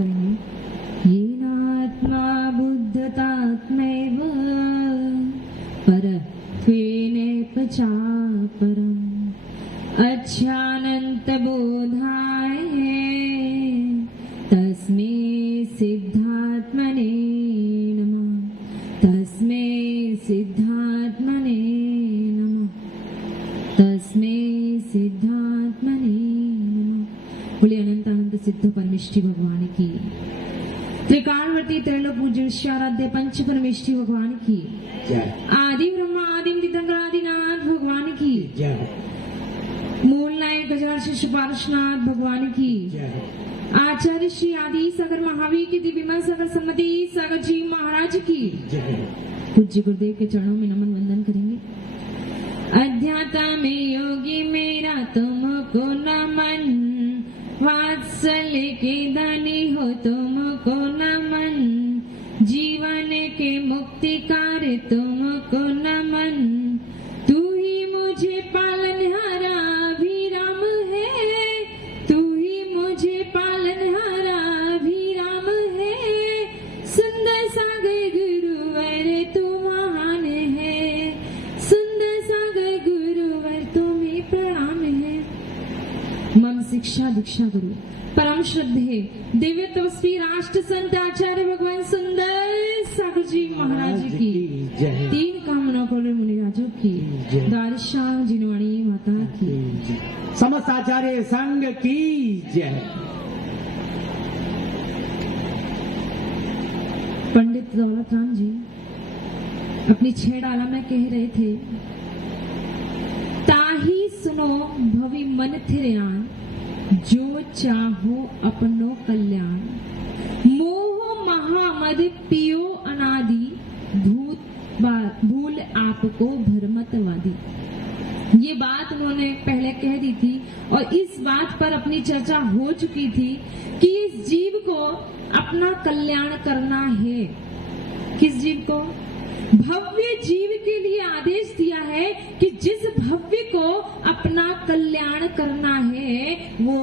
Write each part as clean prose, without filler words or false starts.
करेंगे। येनात्मा बुद्धतात्मैव परत्वेनेपचापरम् अच्छानन्तबोधाय तस्मै सिद्धात्मने नमः। तस्मै सिद्धात्मने नमः। तस्मै सिद्धात्मने नमः। बोले अनंत अनंत सिद्ध परमेष्ठी भगवान की, त्रिकालवर्ती त्रैलोक पूज्य विश्वाराध्य पंच परमेष्ठी भगवान की, आदि ब्रह्मा आदि तीर्थंकरादिनाथ भगवान की, मूल नायक गजानन शिष्य पार्श्वनाथ भगवान की, आचार्य श्री आदि सागर महावीर की दिव्यमय सागर सम्मति सागर जी महाराज की, पूज्य गुरुदेव के चरणों में नमन वंदन करेंगे। अध्यात्म योगी मेरा तुमको नमन, वात्सल्य के दानी हो तुमको नमन, जीवन के मुक्तिकार तुमको नमन, तू ही मुझे पालनहारा अभिराम है, तू ही मुझे पालनहारा अभिराम है, सुंदर सागर गुरुवर तू महान है, सुंदर सागर गुरुवर तुम्हें प्रणाम है। मम शिक्षा दीक्षा गुरु परम श्रद्धे दिव्य तपस्वी राष्ट्र संत आचार्य भगवान सुंदर सागर जी महाराज की, तीन कामना पर मुनिराजों की, द्वारशाह जिनवाणी माता की, समस्त आचार्य संघ की जय। पंडित दौलत राम जी अपनी 6 डाला में कह रहे थे, ताही सुनो भवि मन थिरयान, जो चाहो अपनो कल्याण, मोह महामद पियो अनादि, भूल आपको भ्रमतवादी। ये बात उन्होंने पहले कह दी थी और इस बात पर अपनी चर्चा हो चुकी थी कि इस जीव को अपना कल्याण करना है। किस जीव को? भव्य जीव के लिए आदेश दिया है कि जिस भव्य को अपना कल्याण करना है वो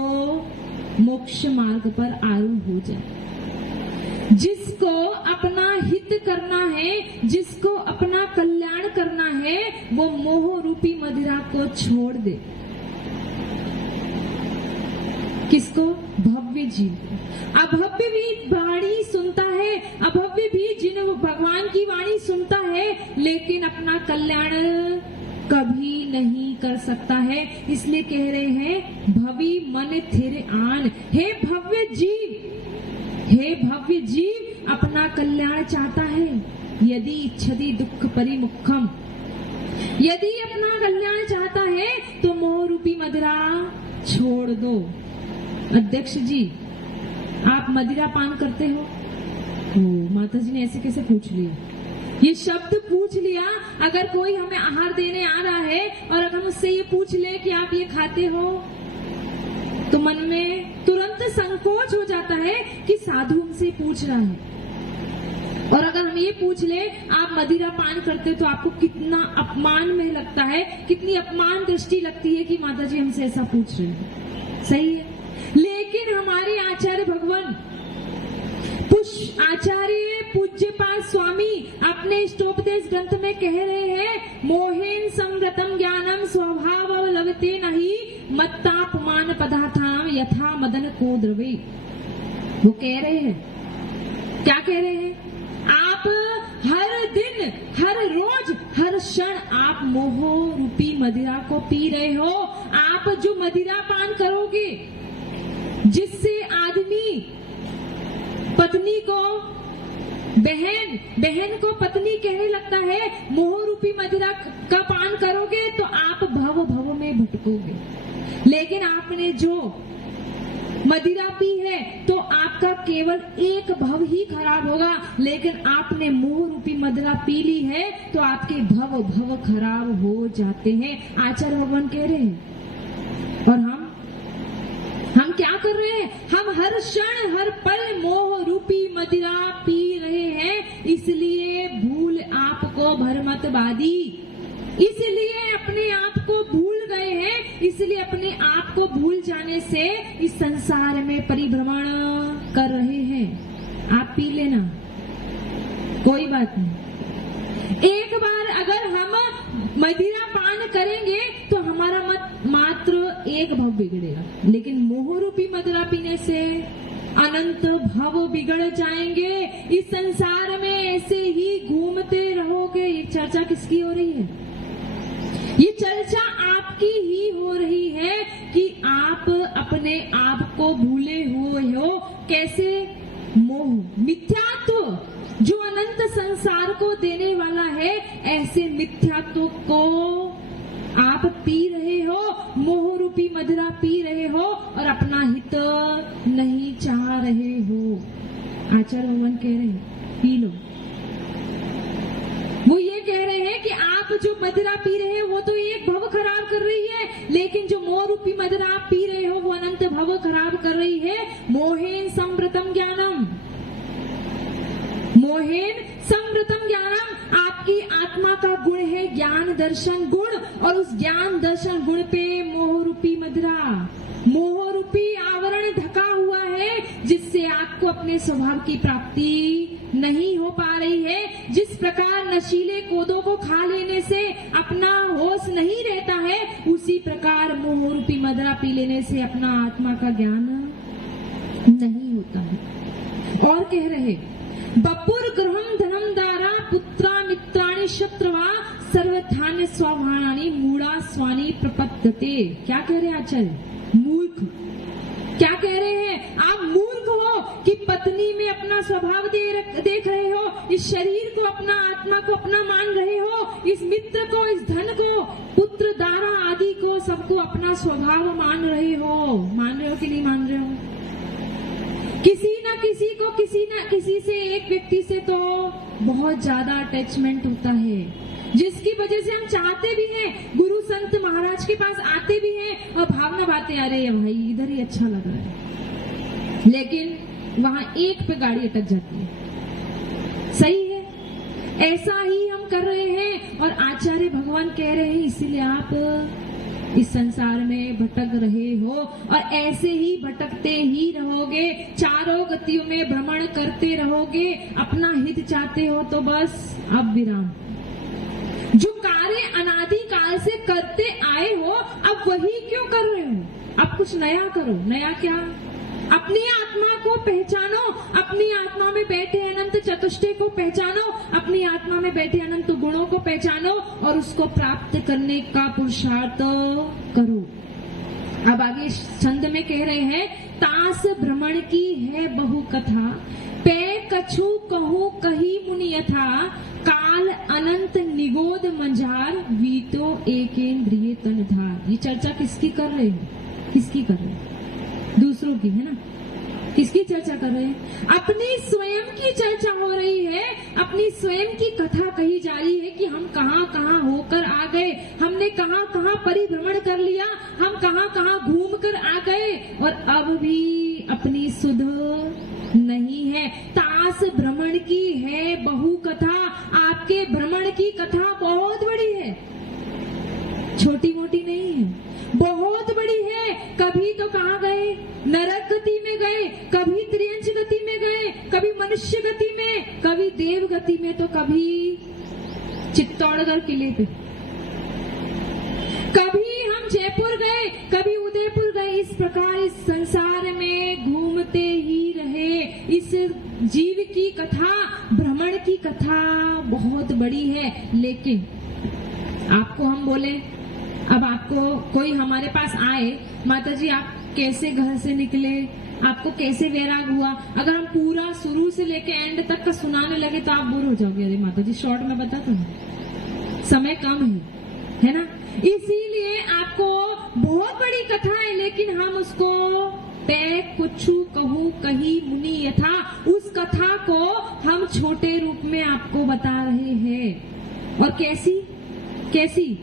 मोक्ष मार्ग पर आरूढ़ हो जाए। जिसको अपना हित करना है, जिसको अपना कल्याण करना है, वो मोह रूपी मदिरा को छोड़ दे। किसको? भव्य जीव को। अभव्य भी वाणी सुनता है, अभव्य भी जिन भगवान की वाणी सुनता है, लेकिन अपना कल्याण कभी नहीं कर सकता है। इसलिए कह रहे हैं भवि मन थिर आन, हे भव्य जीव, हे भव्य जीव अपना कल्याण चाहता है, यदि इच्छति दुख परिमुखम, यदि अपना कल्याण चाहता है तो मोह रूपी मदिरा छोड़ दो। अध्यक्ष जी आप मदिरा पान करते हो? माता जी ने ऐसे कैसे पूछ लिया? ये शब्द पूछ लिया। अगर कोई हमें आहार देने आ रहा है और अगर मुझसे ये पूछ ले कि आप ये खाते हो, तो मन में तुरंत संकोच हो जाता है कि साधु हमसे पूछ रहा है। और अगर हम ये पूछ ले आप मदिरा पान करते, तो आपको कितना अपमान में लगता है, कितनी अपमान दृष्टि लगती है कि माता जी हमसे ऐसा पूछ रहे हैं। सही है, लेकिन हमारे आचार्य भगवान आचार्य पूज्यपाद स्वामी अपने इष्टोपदेश ग्रंथ में कह रहे हैं, मोहेन संगतम ज्ञानम स्वभाव लभते नहीं, मत्तापमान पदार्थाम यथा मदन को द्रवे। वो कह रहे हैं, क्या कह रहे हैं? आप हर दिन, हर रोज, हर क्षण आप मोह रूपी मदिरा को पी रहे हो। आप जो मदिरा पान करोगे, जिससे आदमी पत्नी को बहन को पत्नी कहने लगता है, मोह रूपी मदिरा का पान करोगे तो आप भव में भटकोगे। लेकिन आपने जो मदिरा पी है तो आपका केवल एक भव ही खराब होगा, लेकिन आपने मोह रूपी मदिरा पी ली है तो आपके भव खराब हो जाते हैं। आचार्य भगवान कह रहे हैं। और हम क्या कर रहे हैं? हम हर क्षण हर पल मोह रूपी मदिरा पी रहे हैं। इसलिए भूल आपको भ्रमतवादी, इसलिए अपने आप को भूल गए हैं। इसलिए अपने आप को भूल जाने से इस संसार में परिभ्रमण कर रहे हैं। बात नहीं। एक बार अगर हम मदिरा पान करेंगे तो हमारा मात्र एक भव बिगड़ेगा, लेकिन मोह रूपी मदिरा पीने से अनंत भव बिगड़ जाएंगे। इस संसार में ऐसे ही घूमते रहोगे। ये चर्चा किसकी हो रही है? ये चर्चा आपकी ही हो रही है कि आप अपने आप को भूले हुए हो। कैसे? मोह, मिथ्यात्व जो अनंत संसार को देने वाला है, ऐसे मिथ्यात्व को आप पी रहे हो, मोह रूपी मदिरा पी रहे हो और अपना हित नहीं चाह रहे हो। आचार्य भगवान कह रहे हैं पी लो। वो ये कह रहे हैं कि आप जो मदिरा पी रहे हो वो तो एक भव खराब कर रही है, लेकिन जो मोह रूपी मदिरा आप पी रहे हो वो अनंत भव खराब कर रही है। मोहेन संवृतम ज्ञानम, मोहेन संवृतम ज्ञानम, आपकी आत्मा का गुण है ज्ञान दर्शन गुण, और उस ज्ञान दर्शन गुण पे मोह रूपी मदिरा, मोह रूपी आवरण ढका हुआ है, जिससे आपको अपने स्वभाव की प्राप्ति नहीं हो पा रही है। जिस प्रकार नशीले कोदों को खा लेने से अपना होश नहीं रहता है, उसी प्रकार मोह रूपी मदिरा पी लेने से अपना आत्मा का ज्ञान नहीं होता है। और कह रहे बपुर गृहम धनम दारा पुत्रा मित्राणि शत्रुवा सर्वधान्य स्वाभानी मूढ़ा स्वानी प्रपद्यते। क्या कह रहे हैं आचार्य? मूर्ख। क्या कह रहे हैं? आप मूर्ख हो कि पत्नी में अपना स्वभाव देख रहे हो, इस शरीर को अपना, आत्मा को अपना मान रहे हो, इस मित्र को, इस धन को, पुत्र दारा आदि को, सबको अपना स्वभाव मान रहे हो। मान रहे हो कि नहीं मान रहे हो? किसी ना किसी को, किसी ना किसी से, एक व्यक्ति से तो बहुत ज्यादा अटैचमेंट होता है, जिसकी वजह से हम चाहते भी हैं, गुरु संत महाराज के पास आते भी हैं और भावना बातें, अरे भाई इधर ही अच्छा लग रहा है, लेकिन वहां एक पे गाड़ी अटक जाती है। सही है, ऐसा ही हम कर रहे हैं। और आचार्य भगवान कह रहे हैं इसीलिए आप इस संसार में भटक रहे हो और ऐसे ही भटकते ही रहोगे, चारों गतियों में भ्रमण करते रहोगे। अपना हित चाहते हो तो बस अब विराम। जो कार्य अनादि काल से करते आए हो, अब वही क्यों कर रहे हो? अब कुछ नया करो। नया क्या? अपनी आत्मा को पहचानो, अपनी आत्मा में बैठे अनंत चतुष्टय को पहचानो, अपनी आत्मा में बैठे अनंत गुणों को पहचानो और उसको प्राप्त करने का पुरुषार्थ करो। अब आगे छंद में कह रहे हैं तास भ्रमण की है बहु कथा, पै कछु कहूं कही मुनि यथा, काल अनंत निगोद मंजार, वीतो एकेंद्रिय तनधार। ये चर्चा किसकी कर रहे हो? किसकी कर रहे हो? दूसरों की, है ना? किसकी चर्चा कर रहे हैं? अपनी स्वयं की चर्चा हो रही है, अपनी स्वयं की कथा कही जा रही है कि हम कहां कहां होकर आ गए, हमने कहां कहां परिभ्रमण कर लिया, हम कहां कहां घूम कर आ गए और अब भी अपनी सुध नहीं है। तास भ्रमण की है बहु कथा, आपके भ्रमण की कथा बहुत बड़ी है, छोटी मोटी नहीं है, बहुत बड़ी है। कभी तो कहाँ गए? नरक गति में गए, कभी त्रियंच गति में गए, कभी मनुष्य गति में, कभी देव गति में, तो कभी चित्तौड़गढ़ किले पे, कभी हम जयपुर गए, कभी उदयपुर गए। इस प्रकार इस संसार में घूमते ही रहे। इस जीव की कथा, भ्रमण की कथा बहुत बड़ी है। लेकिन आपको हम बोले, अब आपको कोई हमारे पास आए, माता जी आप कैसे घर से निकले, आपको कैसे वैराग हुआ, अगर हम पूरा शुरू से लेके एंड तक का सुनाने लगे तो आप बोर हो जाओगे। अरे माता जी शॉर्ट में बता दो, समय कम है ना? इसीलिए आपको बहुत बड़ी कथा है, लेकिन हम उसको पै कुछ कहूं कही मुनि यथा, उस कथा को हम छोटे रूप में आपको बता रहे हैं। और कैसी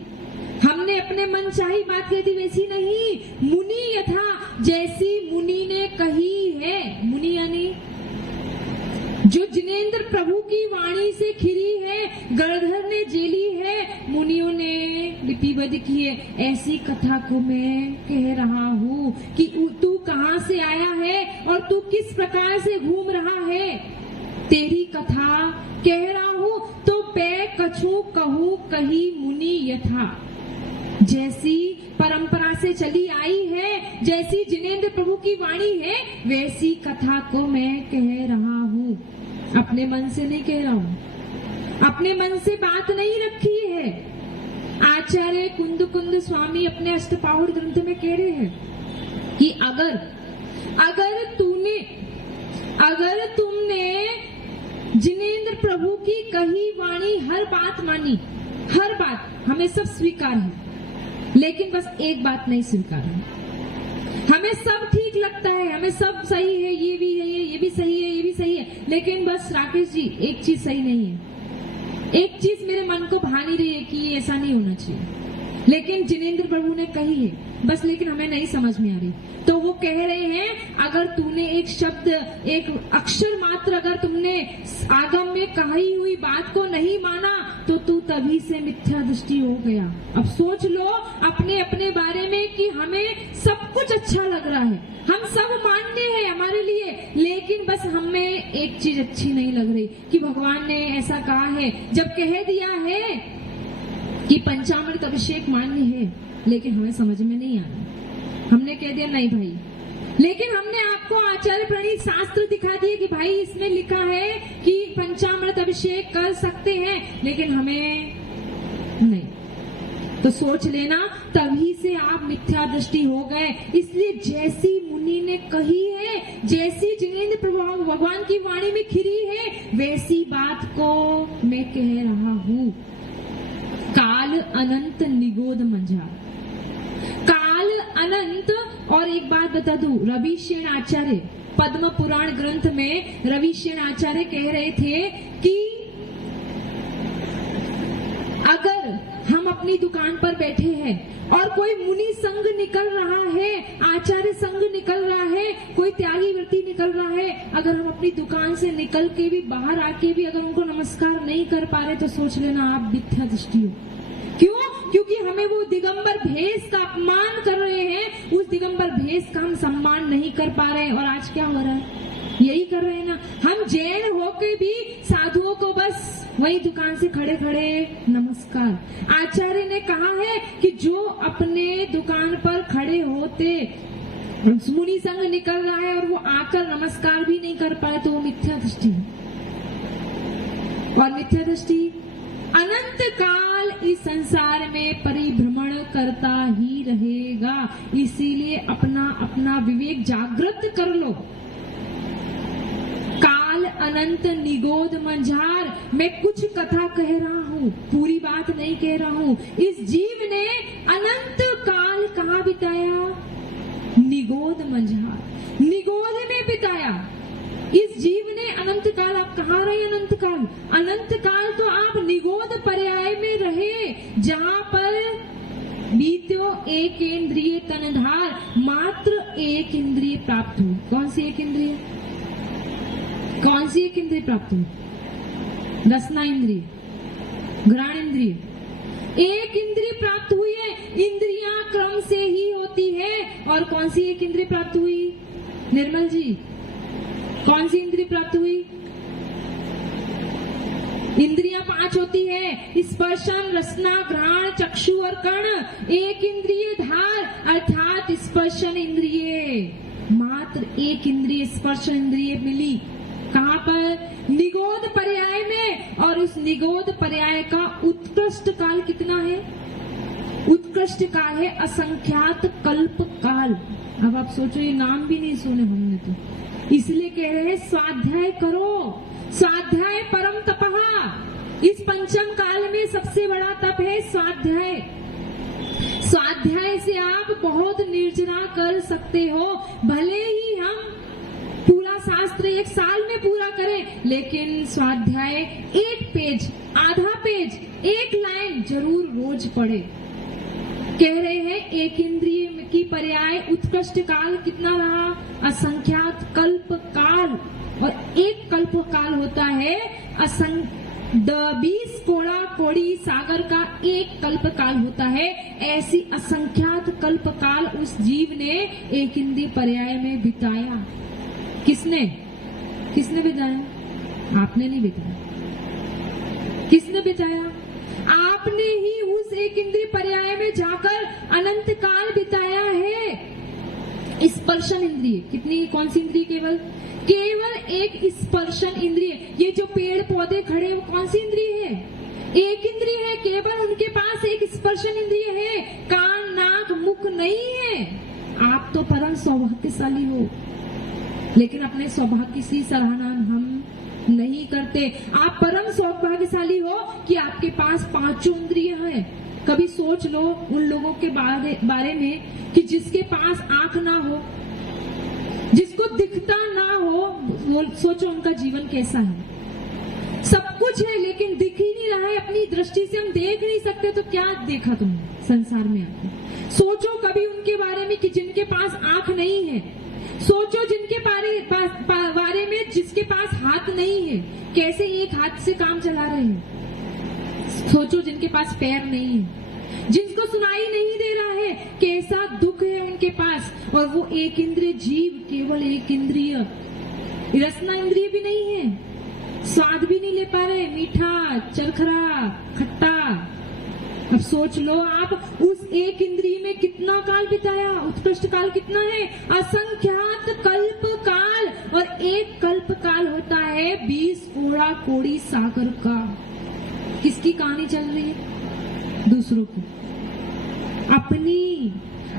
हमने अपने मन चाही बात कही थी वैसी नहीं, मुनि यथा, जैसी मुनि ने कही है। मुनि यानी जो जिनेंद्र प्रभु की वाणी से खिरी है, गणधर ने जेली है, मुनियों ने लिपिबद्ध की है, ऐसी कथा को मैं कह रहा हूँ कि तू कहाँ से आया है और तू किस प्रकार से घूम रहा है। तेरी कथा कह रहा हूँ कछु कहूँ कही मुनि यथा। जैसी परंपरा से चली आई है, जैसी जिनेंद्र प्रभु की वाणी है, वैसी कथा को मैं कह रहा हूँ। अपने मन से नहीं कह रहा हूँ, अपने मन से बात नहीं रखी है। आचार्य कुंद कुंद स्वामी अपने अष्टपाहुर ग्रंथ में कह रहे हैं कि अगर तुमने जिनेंद्र प्रभु की कही वाणी हर बात मानी, हर बात हमें सब स्वीकार है, लेकिन बस एक बात नहीं स्वीकार है। हमें सब ठीक लगता है, हमें सब सही है, ये भी है, ये भी सही है, ये भी सही है, लेकिन बस राकेश जी एक चीज सही नहीं है, एक चीज मेरे मन को भा नहीं रही है कि ये ऐसा नहीं होना चाहिए। लेकिन जिनेंद्र प्रभु ने कही है बस, लेकिन हमें नहीं समझ में आ रही। तो वो कह रहे हैं अगर तूने एक शब्द, एक अक्षर मात्र अगर तुमने आगम में कही हुई बात को नहीं माना तो तू तभी से मिथ्या दृष्टि हो गया। अब सोच लो अपने अपने बारे में कि हमें सब कुछ अच्छा लग रहा है, हम सब मान्य है हमारे लिए, लेकिन बस हमें एक चीज अच्छी नहीं लग रही कि भगवान ने ऐसा कहा है। जब कह दिया है कि पंचामृत अभिषेक मान्य है, लेकिन हमें समझ में नहीं आ रहा, हमने कह दिया नहीं भाई, लेकिन हमने आपको आचार्य प्रणीत शास्त्र दिखा दिए कि भाई इसमें लिखा है कि पंचामृत अभिषेक कर सकते हैं, लेकिन हमें नहीं। तो सोच लेना तभी से आप मिथ्या दृष्टि हो गए। इसलिए जैसी मुनि ने कही है, जैसी जिनेंद्र प्रभु भगवान की वाणी में खिरी है, वैसी बात को मैं कह रहा हूँ। काल अनंत निगोद मंझा, काल अनंत। और एक बात बता दूं, रविशेन आचार्य पद्म पुराण ग्रंथ में रविशेन आचार्य कह रहे थे कि अगर हम अपनी दुकान पर बैठे हैं और कोई मुनि संग निकल रहा है, आचार्य संग निकल रहा है, कोई त्यागी व्रती निकल रहा है, अगर हम अपनी दुकान से निकल के भी बाहर आके भी अगर उनको नमस्कार नहीं कर पा रहे तो सोच लेना आप मिथ्या दृष्टि हो। क्यों? क्योंकि हमें वो दिगंबर भेष का अपमान कर रहे हैं, उस दिगंबर भेष का हम सम्मान नहीं कर पा रहे हैं। और आज क्या हो रहा है, यही कर रहे हैं ना, हम जैन होके भी साधुओं को बस वही दुकान से खड़े खड़े नमस्कार। आचार्य ने कहा है कि जो अपने दुकान पर खड़े होते मुनि संग निकल रहा है और वो आकर नमस्कार भी नहीं कर पाए तो वो मिथ्या दृष्टि है। और मिथ्या दृष्टि अनंत काल इस संसार में परिभ्रमण करता ही रहेगा। इसीलिए अपना अपना विवेक जागृत कर लो। काल अनंत निगोद मंझार, मैं कुछ कथा कह रहा हूँ, पूरी बात नहीं कह रहा हूँ। इस जीव ने अनंत काल कहाँ बिताया? निगोद मंझार, निगोद में बिताया। इस जीव ने अनंत काल, आप कहाँ रहे अनंत काल? अनंत काल तो आप निगोद पर्याय में रहे, जहाँ पर बीतो एक इंद्रिय तनधार, मात्र एक इंद्रिय प्राप्त हुई। कौन सी एक इंद्रिय? कौन सी एक इंद्रिय प्राप्त हुई? रसना इंद्रिय, घ्राण इंद्रिय, एक इंद्रिय प्राप्त हुई है। इंद्रियां क्रम से ही होती है। और कौन सी एक इंद्रिय प्राप्त हुई निर्मल जी? कौन सी इंद्रिय प्राप्त हुई? इंद्रियां 5 होती है, स्पर्शन, रसना, घ्राण, चक्षु और कर्ण। एक इंद्रिय धार अर्थात स्पर्शन इंद्रिय, मात्र एक इंद्रिय स्पर्शन इंद्रिय मिली। कहाँ पर? निगोद पर्याय में। और उस निगोद पर्याय का उत्कृष्ट काल कितना है? उत्कृष्ट काल है असंख्यात कल्प काल। अब आप सोचो, ये नाम भी नहीं सुने हमने तो, इसलिए कह रहे हैं स्वाध्याय करो। स्वाध्याय परम तपहा। इस पंचम काल में सबसे बड़ा तप है स्वाध्याय। स्वाध्याय से आप बहुत निर्जरा कर सकते हो। भले ही हम पूरा शास्त्र 1 साल में पूरा करें, लेकिन स्वाध्याय 1 पेज, आधा पेज, 1 लाइन जरूर रोज पढ़े। कह रहे हैं एक इंद्रिय की पर्याय उत्कृष्ट काल कितना रहा? असंख्यात कल्प काल। और एक कल्प काल होता है 20 कोड़ा कोड़ी सागर का एक कल्प काल होता है। ऐसी असंख्यात कल्प काल उस जीव ने एक इंद्रिय पर्याय में बिताया। किसने? किसने बिताया? आपने नहीं बिताया। किसने बिताया? आपने ही उस एक इंद्रिय पर्याय में जाकर अनंत काल बिताया है। स्पर्शन इंद्रिय कितनी, कौन सी इंद्रिय? केवल एक स्पर्शन इंद्रिय। ये जो पेड़ पौधे खड़े वो कौन सी इंद्रिय है? एक इंद्रिय है, केवल उनके पास एक स्पर्शन इंद्रिय है, कान नाक मुख नहीं है। आप तो परम सौभाग्यशाली हो, लेकिन अपने सौभाग्य की सराहना हम नहीं करते। आप परम सौभाग्यशाली हो कि आपके पास पांचों इंद्रिय हैं। कभी सोच लो उन लोगों के बारे में कि जिसके पास आंख ना हो, जिसको दिखता ना हो, वो सोचो उनका जीवन कैसा है। सब कुछ है लेकिन दिख ही नहीं रहा है, अपनी दृष्टि से हम देख नहीं सकते। तो क्या देखा तुमने संसार में आके? सोचो कभी उनके बारे में कि जिनके पास आंख नहीं है। सोचो जिनके बारे में जिसके पास हाथ नहीं है, कैसे एक हाथ से काम चला रहे हैं। सोचो जिनके पास पैर नहीं है, जिसको सुनाई नहीं दे रहा है, कैसा दुख है उनके पास। और वो एक इंद्रिय जीव, केवल एक इंद्रिय, रसना इंद्रिय भी नहीं है, स्वाद भी नहीं ले पा रहे, मीठा चरखरा खट्टा। अब सोच लो आप उस एक इंद्रिय में कितना काल बिताया। उत्कृष्ट काल कितना है? असंख्यात कल्प काल। और एक कल्प काल होता है 20 कोड़ा कोड़ी सागर का। किसकी कहानी चल रही है? दूसरों की।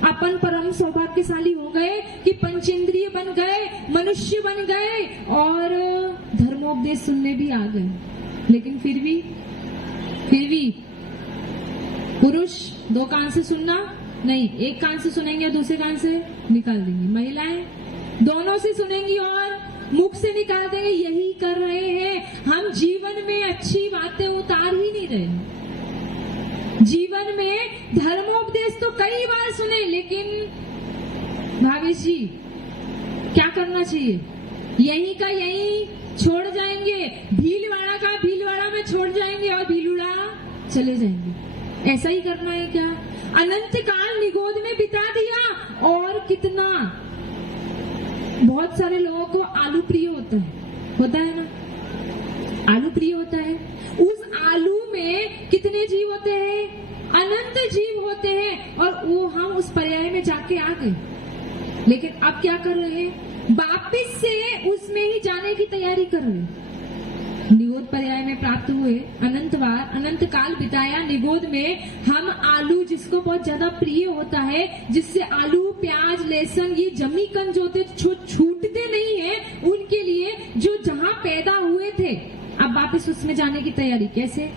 अपन परम सौभाग्यशाली हो गए कि पंचेंद्रिय बन गए, मनुष्य बन गए और धर्मोपदेश सुनने भी आ गए। लेकिन फिर भी पुरुष 2 कान से सुनना नहीं, एक कान से सुनेंगे, दूसरे कान से निकाल देंगे। महिलाएं दोनों से सुनेंगी और मुख से निकाल देंगे। यही कर रहे हैं हम। जीवन में अच्छी बातें उतार ही नहीं रहे। जीवन में धर्मोपदेश तो कई बार सुने, लेकिन भाभी जी क्या करना चाहिए? यही का यही छोड़ जाएंगे, भीलवाड़ा का भीलवाड़ा में छोड़ जाएंगे और भीलुड़ा चले जाएंगे। ऐसा ही करना है क्या? अनंत काल निगोद में बिता दिया। और कितना, बहुत सारे लोगों को आलू प्रिय होता है ना? आलू प्रिय होता है। उस आलू में कितने जीव होते हैं? अनंत जीव होते हैं। और वो हम उस पर्याय में जाके आ गए। लेकिन अब क्या कर रहे हैं? वापिस से उसमें ही जाने की तैयारी कर रहे हैं। निगोद पर्याय में प्राप्त हुए, अनंत काल बिताया निगोद में। हम आलू, जिसको बहुत ज्यादा प्रिय होता है, जिससे आलू प्याज लहसुन ये जमी कन जो होते छूटते नहीं है, उनके लिए जो जहां पैदा हुए थे, अब वापस उसमें जाने की तैयारी। कैसे?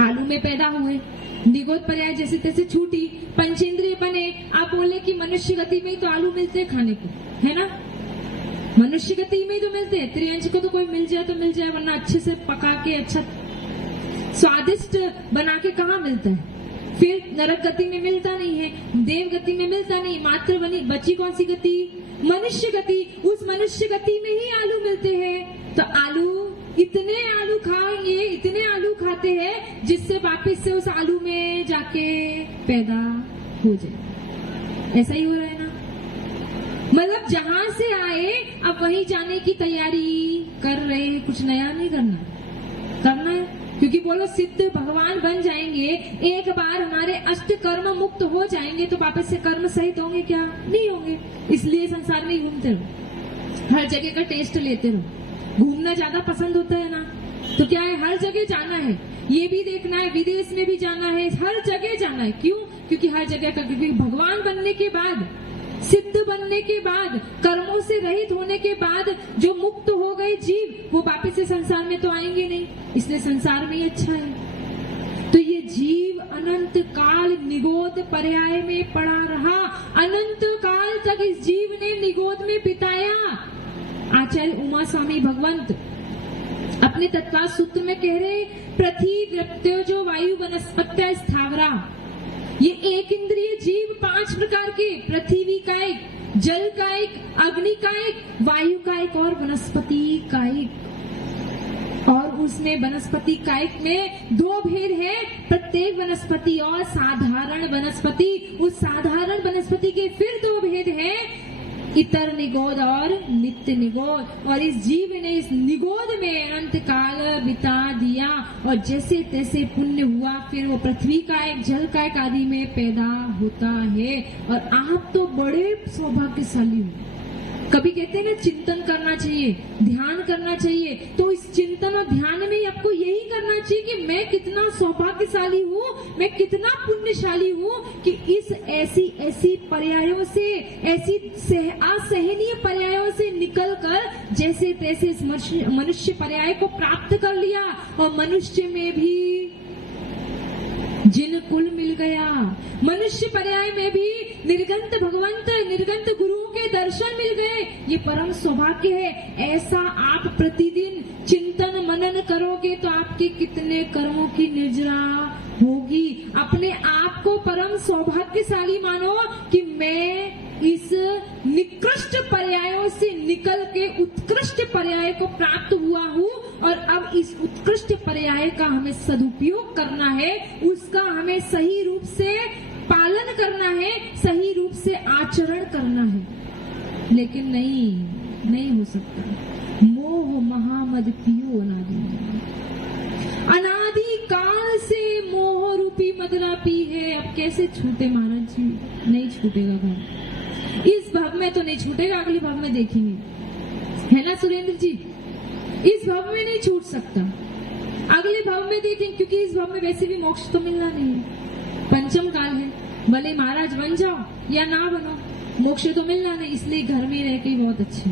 आलू में पैदा हुए, निगोद पर्याय जैसे तैसे छूटी, पंचेंद्रिय बने। आप बोले कि मनुष्य गति में ही तो आलू मिलते हैं खाने को, है ना? मनुष्य गति में ही तो मिलते हैं। त्रिअंश को तो कोई मिल जाए तो मिल जाए, वरना अच्छे से पका के अच्छा स्वादिष्ट बना के कहाँ मिलता है? फिर नरक गति में मिलता नहीं है, देव गति में मिलता नहीं, मात्र बची कौन सी गति? मनुष्य गति। उस मनुष्य गति में ही आलू मिलते हैं। तो आलू, इतने आलू खाएंगे, इतने आलू खाते हैं जिससे वापस से उस आलू में जाके पैदा हो जाए। ऐसा ही हो रहा है ना? मतलब जहां से आए अब वहीं जाने की तैयारी कर रहे हैं। कुछ नया नहीं करना है। क्योंकि बोलो सिद्ध भगवान बन जाएंगे, एक बार हमारे अष्ट कर्म मुक्त हो जाएंगे तो वापस से कर्म सहित होंगे क्या? नहीं होंगे। इसलिए संसार में घूमते रहो, हर जगह का टेस्ट लेते रहो। घूमना ज्यादा पसंद होता है ना, तो क्या है, हर जगह जाना है, ये भी देखना है, विदेश में भी जाना है, हर जगह जाना है। क्यों? क्योंकि हर जगह का, क्योंकि भगवान बनने के बाद, सिद्ध बनने के बाद, कर्मों से रहित होने के बाद जो मुक्त हो गए जीव, वो वापस से संसार में तो आएंगे नहीं। इसलिए संसार में ही अच्छा है। तो ये जीव अनंत काल निगोद पर्याय में पड़ा रहा। अनंत काल तक इस जीव ने निगोद में बिताया। आचार्य उमा स्वामी भगवंत अपने तत्काल सूत्र में कह रहे, पृथ्वी वृत्त्यो वायु वनस्पत्या स्थावरा। ये एक इंद्रिय जीव 5 प्रकार के, पृथ्वी का एक, जल का एक, अग्नि का एक, वायु का एक और वनस्पति का एक। और उसमें वनस्पति कायिक में 2 भेद है, प्रत्येक वनस्पति और साधारण वनस्पति। उस साधारण वनस्पति के फिर 2 भेद है, इतर निगोद और नित्य निगोद। और इस जीव ने इस निगोद में अनंत काल बिता दिया और जैसे तैसे पुण्य हुआ फिर वो पृथ्वी का एक जल का एक आदि में पैदा होता है। और आप तो बड़े सौभाग्यशाली हो। कभी कहते हैं ना चिंतन करना चाहिए, ध्यान करना चाहिए, तो इस चिंतन और ध्यान में ही आपको यही करना चाहिए कि मैं कितना सौभाग्यशाली हूँ, मैं कितना पुण्यशाली हूँ कि इस ऐसी पर्यायों से, ऐसी असहनीय पर्यायों से निकलकर जैसे तैसे इस मनुष्य पर्याय को प्राप्त कर लिया। और मनुष्य में भी जिन कुल मिल गया, मनुष्य पर्याय में भी निर्गंत भगवंत, निर्गंत गुरुओं के दर्शन मिल गए। ये परम सौभाग्य है। ऐसा आप प्रतिदिन चिंतन मनन करोगे तो आपके कितने कर्मों की निर्जरा होगी। अपने आप को परम सौभाग्यशाली मानो कि मैं इस निकृष्ट पर्यायों से निकल के उत्कृष्ट पर्याय को प्राप्त हुआ हूँ। और अब इस उत्कृष्ट पर्याय का हमें सदुपयोग करना है, उसका हमें सही रूप से पालन करना है, सही रूप से आचरण करना है। लेकिन नहीं हो सकता। मोह महामद पियो अनादि काल से मोह रूपी मदरा पी है। अब कैसे छूटे महाराज जी? नहीं छूटेगा भाव। इस भाव में तो नहीं छूटेगा, अगले भाव में देखेंगे, है ना सुरेंद्र जी? इस भाव में नहीं छूट सकता, अगले भाव में देखेंगे, क्योंकि इस भाव में वैसे भी मोक्ष तो मिलना नहीं है। पंचम काल है, भले महाराज बन जाओ या ना बनो, मोक्ष तो मिलना नहीं। इसलिए घर में रह के बहुत अच्छे,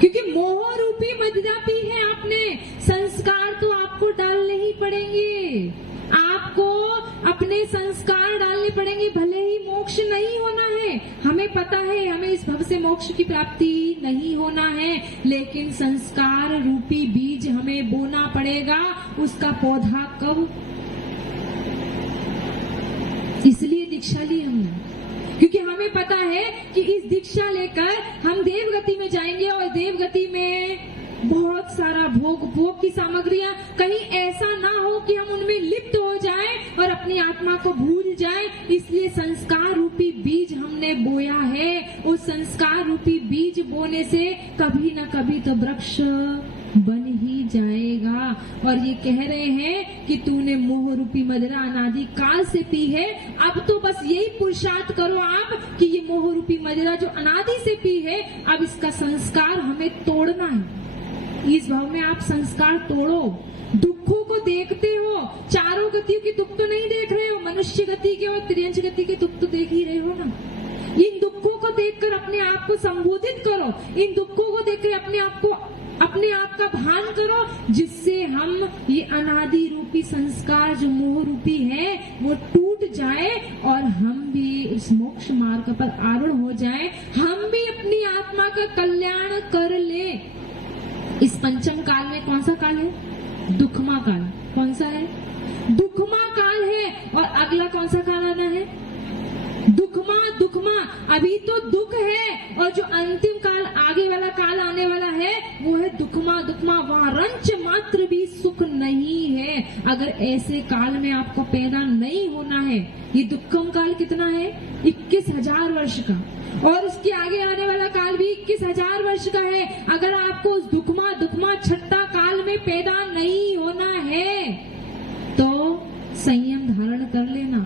क्योंकि मोह रूपी मदिरा पी है आपने। संस्कार तो आपको डालने ही पड़ेंगे, आपको अपने संस्कार डालने पड़ेंगे, भले ही मोक्ष नहीं होना है। हमें पता है हमें इस भव से मोक्ष की प्राप्ति नहीं होना है, लेकिन संस्कार रूपी बीज हमें बोना पड़ेगा। उसका पौधा कब? इसलिए दीक्षा ली हमने, क्योंकि हमें पता है कि इस दीक्षा लेकर हम देवगति में जाएंगे। और देवगति में बहुत सारा भोग की सामग्रियां, कहीं ऐसा ना हो कि हम उनमें लिप्त हो जाएं और अपनी आत्मा को भूल जाएं। इसलिए संस्कार रूपी बीज हमने बोया है। उस संस्कार रूपी बीज बोने से कभी ना कभी तो वृक्ष बन ही जाएगा। और ये कह रहे हैं कि तूने मोह रूपी मदिरा अनादि काल से पी है, अब तो बस यही पुरुषार्थ करो आप कि ये मोह रूपी मदिरा जो अनादि से पी है, अब इसका संस्कार हमें तोड़ना है। इस भाव में आप संस्कार तोड़ो। दुखों को देखते हो, चारों गतियों की दुख तो नहीं देख रहे हो, मनुष्य गति के और त्रियंश गति के दुख तो देख ही रहे हो ना। इन दुखों को देखकर अपने आप को संबोधित करो, इन दुखों को देखकर अपने आप का भान करो, जिससे हम ये अनादि रूपी संस्कार जो मोह रूपी है वो टूट जाए और हम भी इस मोक्ष मार्ग पर आरूढ़ हो जाए, हम भी अपनी आत्मा का कल्याण कर ले। इस पंचम काल में कौन सा काल है? दुखमा काल। कौन सा है? दुखमा काल है। और अगला कौन सा काल आना है? दुखमा। अभी तो दुख है, और जो अंतिम काल आगे वाला काल आने वाला है वो है दुखमा। वहाँ रंच मात्र भी सुख नहीं है। अगर ऐसे काल में आपको पैदा नहीं होना है, ये दुखम काल कितना है? 21,000 वर्ष का, और उसके आगे आने वाला काल भी 21,000 वर्ष का है। अगर आपको उस दुखमा छठा काल में पैदा नहीं होना है तो संयम धारण कर लेना,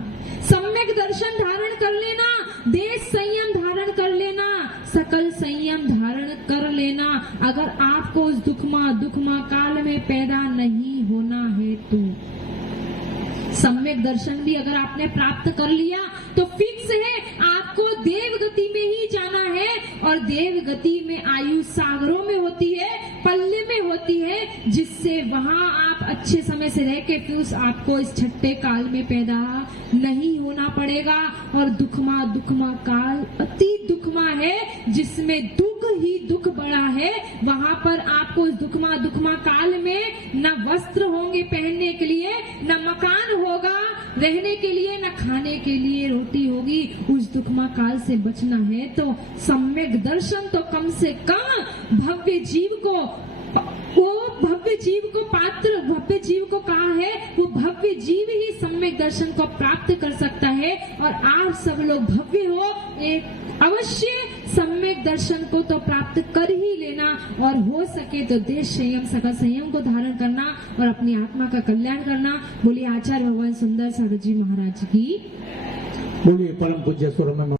सम्यक दर्शन धारण कर लेना, देश संयम धारण कर लेना, सकल संयम धारण कर लेना। अगर आपको उस दुखमा काल में पैदा नहीं होना है तो सम्यक दर्शन भी अगर आपने प्राप्त कर लिया तो फिक्स है आपको देव गति में ही जाना है। और देव गति में आयु सागरों में होती है, पल्ले में होती है, जिससे वहां आप अच्छे समय से रह के फिर आपको इस छठे काल में पैदा नहीं होना पड़ेगा। और दुखमा काल अति दुखमा है, जिसमें दुख ही दुख बड़ा है। वहां पर आपको उस दुखमा काल में न वस्त्र होंगे पहनने के लिए, न मकान होगा रहने के लिए, न खाने के लिए रोटी होगी। उस दुखमा काल से बचना है तो सम्यक दर्शन तो कम से कम भव्य जीव को, वो भव्य जीव को पात्र, भव्य जीव को कहा है, वो भव्य जीव ही सम्यक दर्शन को प्राप्त कर सकता है। और आप सब लोग भव्य हो, एक अवश्य सम्यक दर्शन को तो प्राप्त कर ही लेना। और हो सके तो देश संयम सकल संयम को धारण करना और अपनी आत्मा का कल्याण करना। बोलिए आचार्य भगवान सुंदर सागर जी महाराज की। बोलिए परम पूज्य स्वरम